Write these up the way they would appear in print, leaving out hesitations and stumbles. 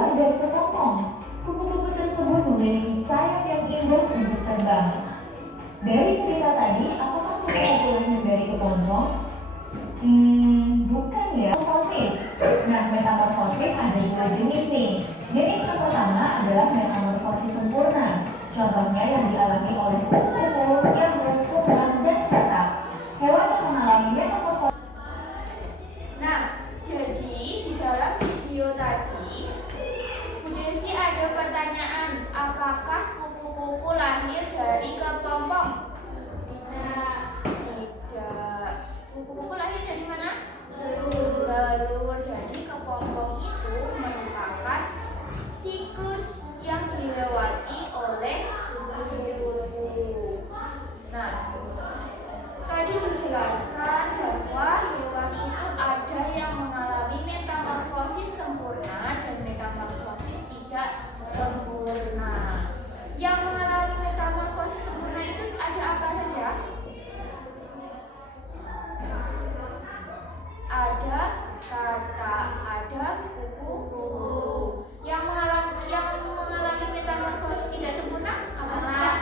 keluar dari kepompong. Kupu-kupu tersebut memiliki sayap yang indah untuk terbang. Dari cerita tadi, apakah kupu-kupu lahir dari kepompong? Bukan ya, metamorfosis. Nah, metamorfosis ada dua jenis nih. Jenis yang pertama adalah metamorfosis sempurna. Contohnya yang dialami oleh kupu-kupu yang berkuman dan tetap. Hewan yang mengalami metamorfosis. Nah, jadi di dalam video tadi, Bu Desi ada pertanyaan, apakah kupu-kupu lahir dari kepompong? Tidak. Kupu-kupu lahir dari mana? Telur. Jadi kepompong itu merupakan siklus yang dilewati oleh kupu-kupu. Nah, tadi dijelaskan bahwa hewan itu ada yang mengalami metamorfosis sempurna dan metamorfosis tidak sempurna. Yang mengalami metamorfosis sempurna itu ada apa saja? Ada katak, ada kupu-kupu. Yang mengalami metamorfosis tidak sempurna apa saja?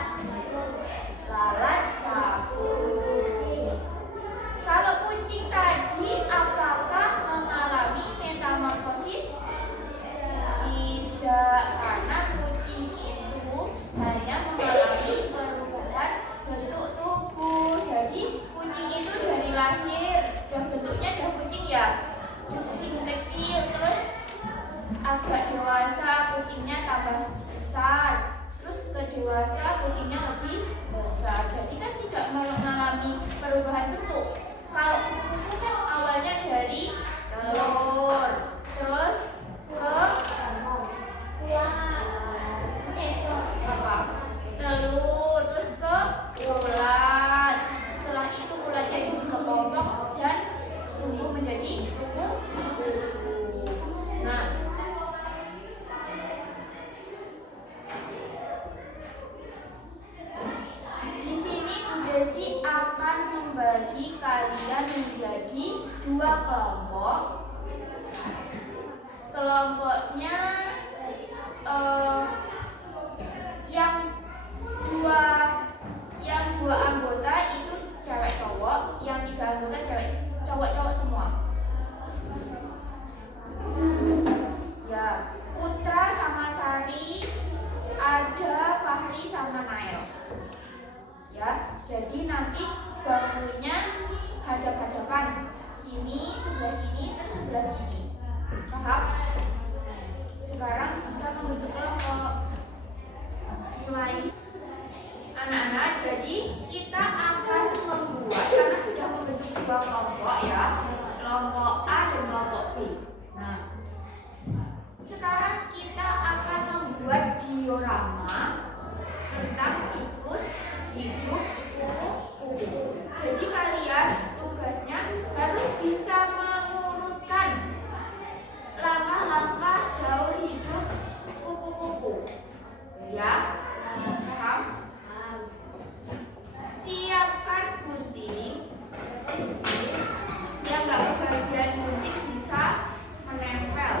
Lalat, capung. Kalau kucing tadi apakah mengalami metamorfosis? Tidak, karena kucing itu hanya mengalami perubahan bentuk tubuh. Jadi kucing itu dari lahir dan bentuknya dah kucing ya, dah kucing kecil, terus agak dewasa kucingnya tambah besar, terus ke dewasa kucingnya lebih besar. Jadi kan tidak mengalami perubahan bentuk. Kalau kupu-kupu kan awalnya dari telur, terus ke telur, terus ke ulat. Setelah itu ulatnya jadi kepompong dan tumbuh menjadi kupu-kupu. Nah, di sini Bu Desi akan membagi kalian menjadi dua kelompok. Kelompoknya yang dua anggota itu cewek cowok, yang tiga anggota cewek cowok semua. Ya, Putra sama Sari, ada Fahri sama Nail. Ya, jadi nanti bangkunya hadap-hadapan, sini sebelah sini dan sebelah sini. Paham? Sekarang bisa membentuk kelompok. Mulai. Anak-anak, jadi kita akan membuat, karena sudah membentuk dua kelompok ya, kelompok A dan kelompok B. Nah, sekarang kita akan membuat diorama tentang siklus hidup kupu-kupu. Jadi kalian tugasnya harus bisa mengurutkan langkah-langkah daur hidup kupu-kupu. Ya, paham? Siapkan gunting. Yang nggak kebagian gunting bisa menempel.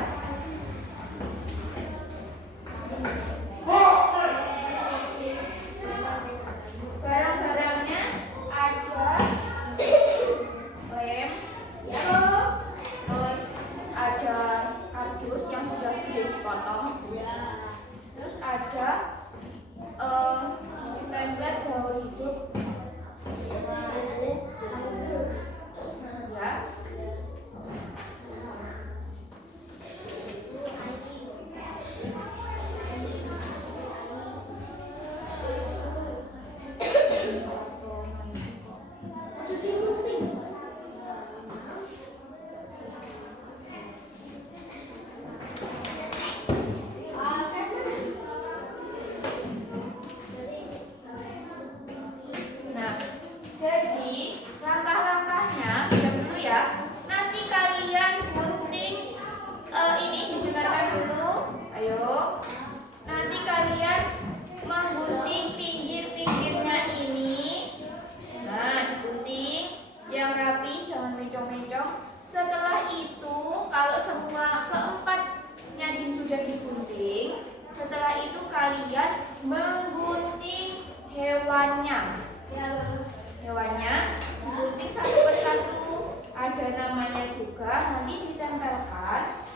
ada namanya juga, nanti ditempelkan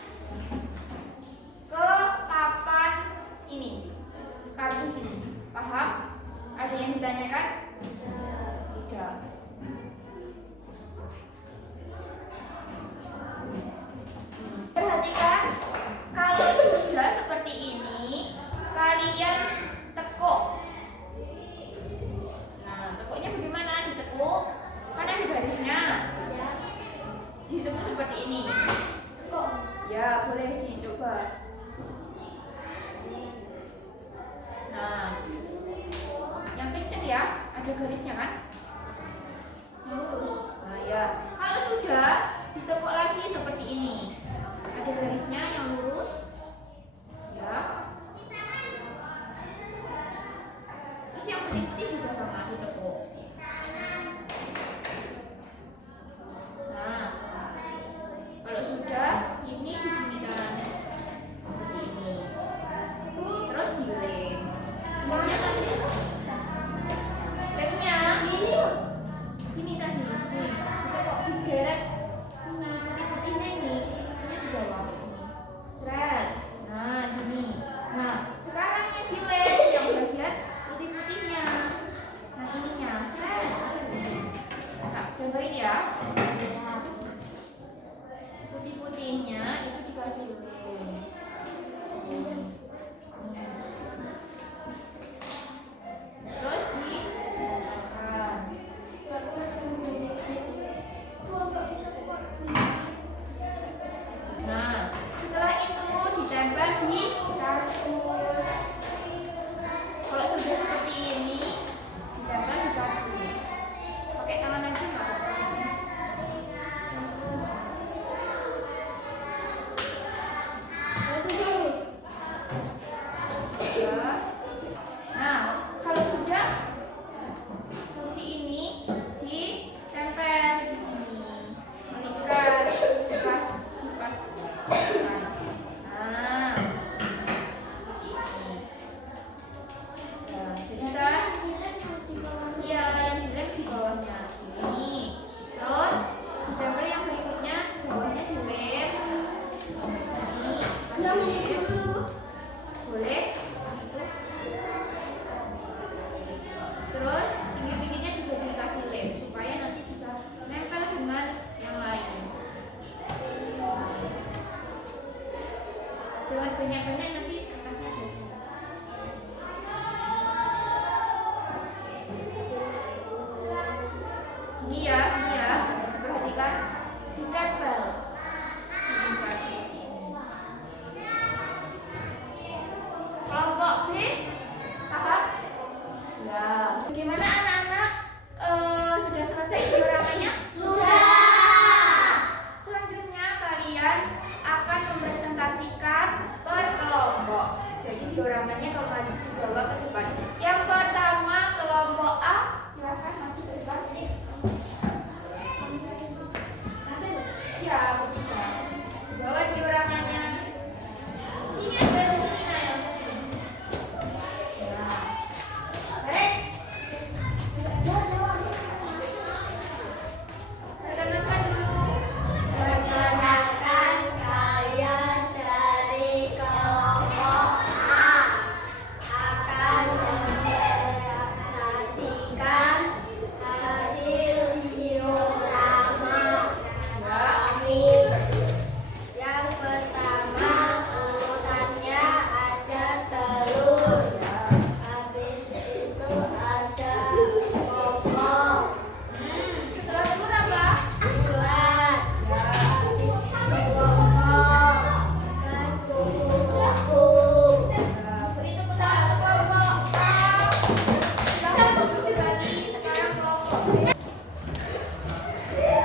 ke papan ini, kardus ini. Paham? Ada yang ditanyakan? Tidak. Perhatikan, kalau sudah seperti ini, kalian tekuk. Nah, tekuknya bagaimana? Ditekuk, kan ada garisnya. Ditekuk seperti ini. Ya, boleh dicoba. Nah, yang kenceng ya, ada garisnya kan? Lurus. Nah ya, kalau sudah ditekuk lagi seperti ini, ada garisnya yang lurus. Ya. Terus yang putih-putih juga sama ditekuk. Nah, kalau sudah ini dibunyikan seperti ini. Terus dilem. Lemnya kan? Lemnya ini tadi. Nih, ditekuk digeret. Ini putih-putihnya ini di bawah. Seret. Nah, gini. Nah, sekarang yang dilem yang bagian putih-putihnya. Nah, ininya seret. Nah, contohin ya. Putih-putihnya itu dikasih lem. Terus ditempelkan. Nah, setelah itu ditempel di kardus. Kalau sudah seperti ini, ditempel di kardus. Pakai tangan aja nggak apa-apa. Nah, kalau sudah seperti ini, ditempel di sini, mengikat, dipas. Nah, seperti ini. Nah, jadi kan, ya yang dilem di bawahnya ini. Terus ditempel yang berikutnya, bawahnya dilem. Ini boleh. Terus pinggir-pinggirnya juga dikasih lem supaya nanti bisa nempel dengan yang lain. Jangan banyak-banyak, nanti kertasnya geser. Ini ya, perhatikan, ditempel. Seperti ini. Kelompok B, paham? Ya. Bagaimana anak-anak? Sudah selesai dioramanya? Sudah. Selanjutnya kalian akan mempresentasikan per kelompok. Jadi dioramanya dibawa ke depan. Yang pertama kelompok A, silakan maju ke depan. Ya, bertiga. Bawa dioramanya. Sini aja, di sini Nail, di sini. Nah. Perkenalkan dulu. Perkenalkan, saya dari kelompok A akan mempresentasikan hasil diorama kami. Yang pertama urutannya ada telur, habis itu ada popok, Setelah telur apa? bulat, habis itu popok, dan kuku-kuku. Beri tepuk tangan untuk kelompok A. Silahkan duduk lagi. Sekarang kelompok B.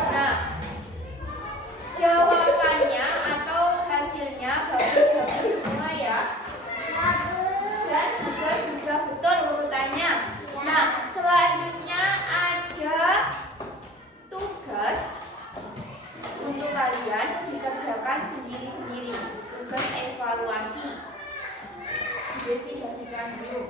Nah, jawabannya atau hasilnya bagus-bagus semua ya. Dan juga sudah betul urutannya. Nah, selanjutnya ada tugas untuk kalian dikerjakan sendiri-sendiri. Tugas evaluasi. Desi bagikan dulu.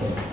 Thank you.